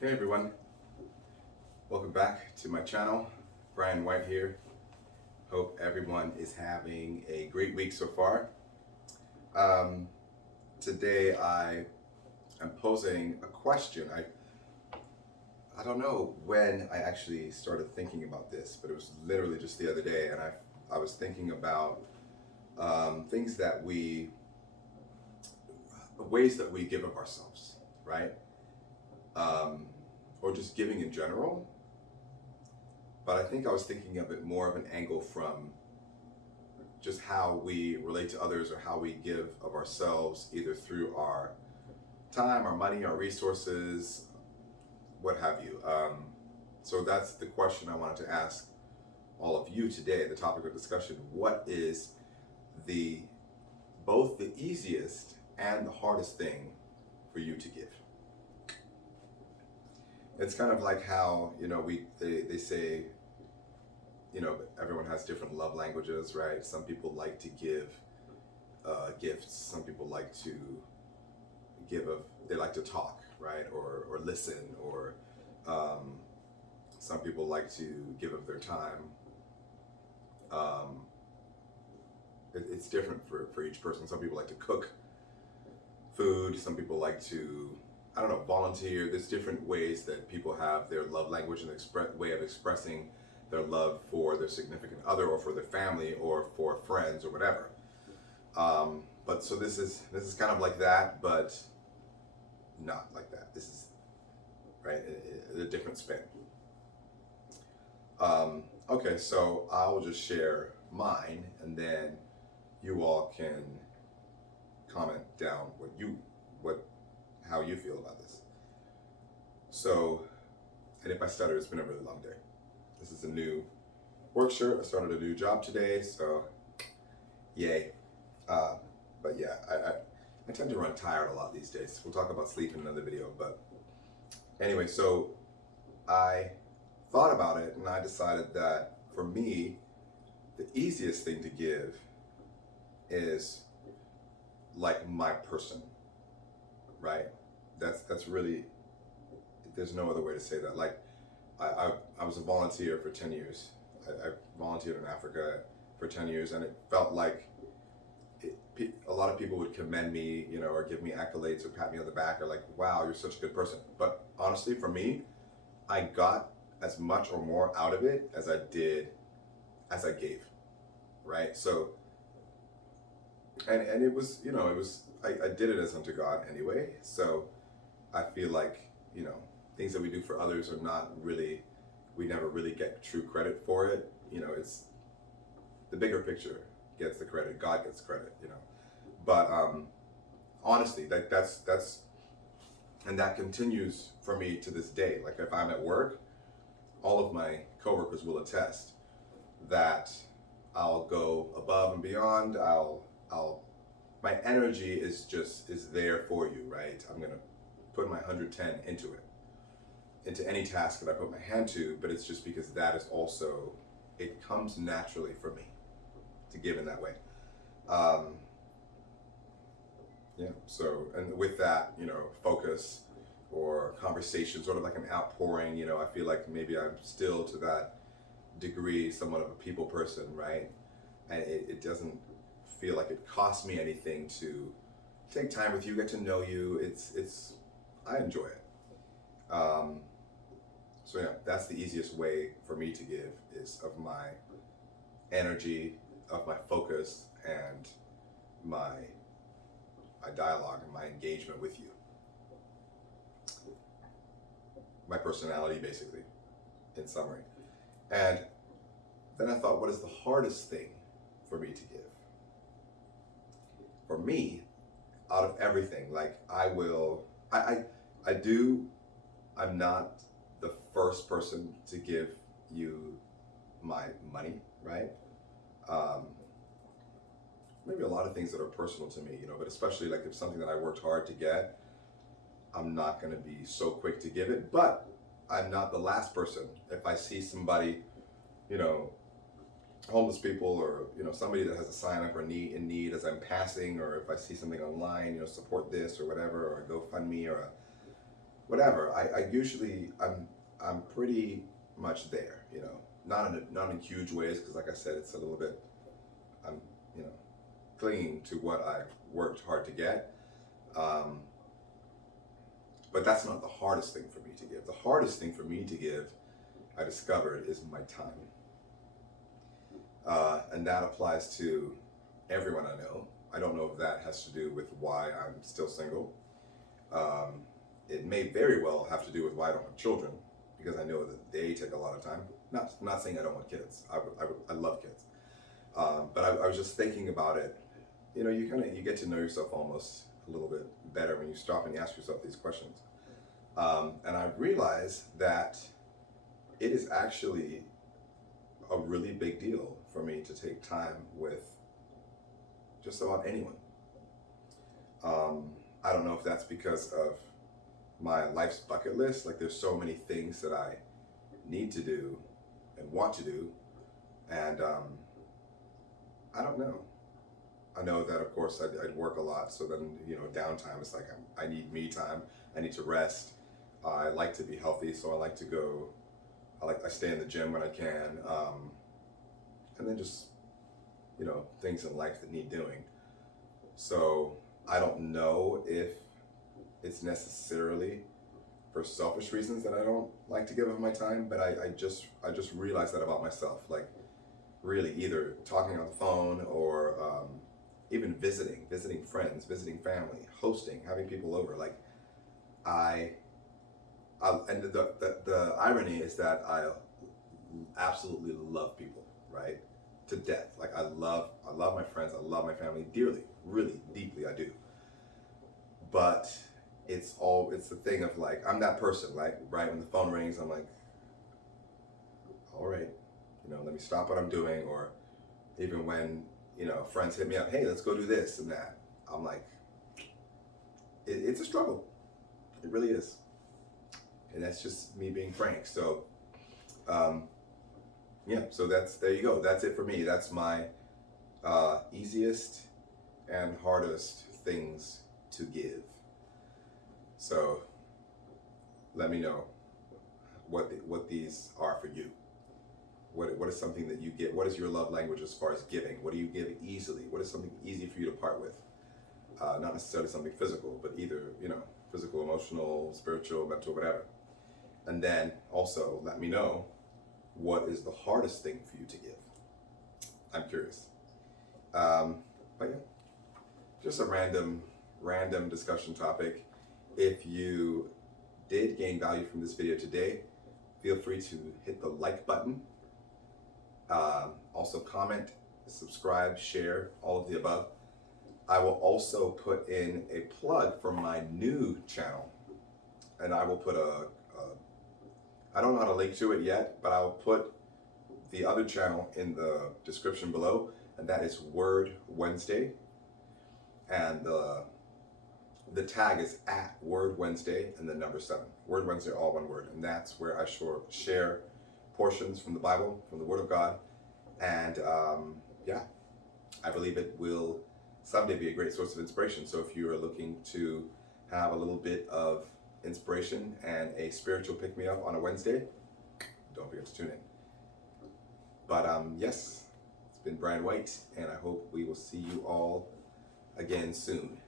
Hey everyone, welcome back to my channel. Brian White here. Hope everyone is having a great week so far. Um, Today I am posing a question. I don't know when I actually started thinking about this, but it was literally just the other day, and I was thinking about things that ways that we give of ourselves, right? Um, or just giving in general. But I think I was thinking of it more of an angle from just how we relate to others or how we give of ourselves, either through our time, our money, our resources, what have you. So that's the question I wanted to ask all of you today. The topic of discussion: what is the both the easiest and the hardest thing for you to give? It's kind of like how they say everyone has different love languages, right? Some people like to give gifts. Some people like to they like to talk, right? Or listen, or um, some people like to give of their time. Um, it's different for each person. Some people like to cook food. Some people like to, I don't know, volunteer. There's different ways that people have their love language and way of expressing their love for their significant other or for their family or for friends or whatever. But so this is kind of like that, but not like that. This is right a different spin. Okay, so I'll just share mine, and then you all can comment down what how you feel about this. So, and if I stutter, it's been a really long day. This is a new work shirt. I started a new job today, so yay. Uh, but yeah, I tend to run tired a lot these days. We'll talk about sleep in another video. But anyway, so I thought about it and I decided that for me, the easiest thing to give is like my person, right? That's really, there's no other way to say that. Like I was a volunteer for 10 years. I volunteered in Africa for 10 years, and it felt like a lot of people would commend me, or give me accolades or pat me on the back or like, wow, you're such a good person. But honestly, for me, I got as much or more out of it as I gave, right? So, and it was, I did it as unto God anyway. So I feel like, things that we do for others are not really, we never really get true credit for it. It's the bigger picture gets the credit, God gets credit. But honestly, that's and that continues for me to this day. Like if I'm at work, all of my coworkers will attest that I'll go above and beyond. I'll my energy is there for you, right? I'm gonna put my 110 into any task that I put my hand to, but it's just because that is also, it comes naturally for me to give in that way. Um, yeah, so, and with that, focus or conversation, sort of like an outpouring, I feel like maybe I'm still to that degree somewhat of a people person, right? And it doesn't feel like it costs me anything to take time with you, get to know you. I enjoy it. So yeah, that's the easiest way for me to give, is of my energy, of my focus, and my dialogue and my engagement with you. My personality, basically, in summary. And then I thought, what is the hardest thing for me to give? For me, out of everything, like I do, I'm not the first person to give you my money, right? Um, Maybe a lot of things that are personal to me, but especially like if something that I worked hard to get, I'm not going to be so quick to give it. But I'm not the last person. If I see somebody, you know, homeless people, or somebody that has a sign up or in need as I'm passing, or if I see something online, support this or whatever, or a GoFundMe or whatever. I usually I'm pretty much there, you know, not in huge ways because like I said, it's a little bit I'm you know clinging to what I worked hard to get. Um, but that's not the hardest thing for me to give. The hardest thing for me to give, I discovered, is my time. And that applies to everyone I know. I don't know if that has to do with why I'm still single. Um, it may very well have to do with why I don't have children, because I know that they take a lot of time. Not saying I don't want kids. I love kids. But I was just thinking about it. You know, you get to know yourself almost a little bit better when you stop and you ask yourself these questions. And I realized that it is actually a really big deal for me to take time with just about anyone. I don't know if that's because of my life's bucket list. Like, there's so many things that I need to do and want to do, and I don't know. I know that, of course, I'd work a lot, so then, you know, downtime is like I need me time. I need to rest. I like to be healthy, so I like to go. I stay in the gym when I can, and then just, you know, things in life that need doing. So I don't know if it's necessarily for selfish reasons that I don't like to give up my time, but I just realized that about myself. Like, really, either talking on the phone or even visiting friends, visiting family, hosting, having people over. Like, and the irony is that I absolutely love people, right, to death. Like, I love my friends, I love my family dearly, really deeply, I do. But it's the thing of, like, I'm that person, like, right when the phone rings, I'm like, all right, you know, let me stop what I'm doing. Or even when, you know, friends hit me up, hey, let's go do this and that, I'm like, it's a struggle. It really is. And that's just me being frank. So, yeah, so there you go. That's it for me. That's my easiest and hardest things to give. So let me know what these are for you. What is something that you get? What is your love language as far as giving? What do you give easily? What is something easy for you to part with? Not necessarily something physical, but either, you know, physical, emotional, spiritual, mental, whatever. And then also let me know, what is the hardest thing for you to give? I'm curious. But yeah, just a random discussion topic. If you did gain value from this video today, feel free to hit the like button. Also comment, subscribe, share, all of the above. I will put in a plug for my new channel, and I will put I don't know how to link to it yet, but I'll put the other channel in the description below, and that is Word Wednesday, and the tag is at Word Wednesday and the number 7. Word Wednesday, all one word, and that's where I share portions from the Bible, from the Word of God, and yeah, I believe it will someday be a great source of inspiration. So if you are looking to have a little bit of inspiration and a spiritual pick-me-up on a Wednesday, don't forget to tune in. But yes, it's been Brian White, and I hope we will see you all again soon.